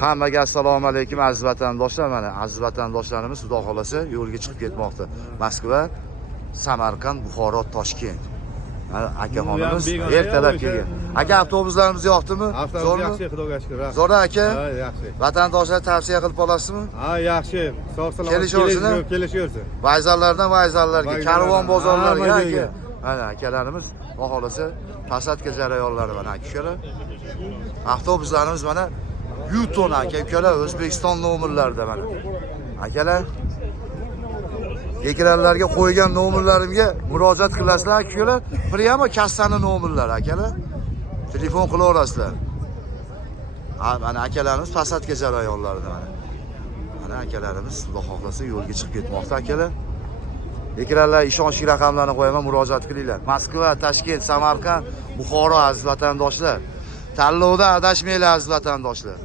Hammaga assalomu alaykum aziz vatandoshlar. Mana aziz vatandoshlarimiz xudo xolasa yo'lga chiqib ketmoqda. Moskva, Samarqand, Buxoro, Toshkent. Akaxonimiz ertalab kelgan. Aka, avtobuslarimiz yo'qdimi? Zo'rmi? Yaxshi, Xudoga shukr. Zo'r aka. Ha, yaxshi. Vatandoshlar tavsiya qilib olasizmi? Ha, yaxshi. Sog' salomat kelishaversin. Vayzallardan vayzallarga, karvon bozorlarga aka. Mana akalarimiz xudo xolasa pasatka jarayonlari mana akalar. Avtobuslarimiz mana Yuton aka, ukalar O'zbekiston nomerlarida mana. Akalar ekranlarga qo'ygan nomerlarimga murojaat qilasizlar akalar. Priyamo kassani nomerlari akalar. Telefon qilaverasizlar. Mana akalarimiz pasatka jarayonlarida mana. Mana akalarimiz xudo xohlasa yo'lga chiqib ketmoqda akalar. Ekranlar ishonchli raqamlarni qo'yaman, murojaat qilinglar. Moskva, Toshkent, Samarqand, Buxoro aziz vatandoshlar. Tanlovda adashmanglar aziz vatandoshlar.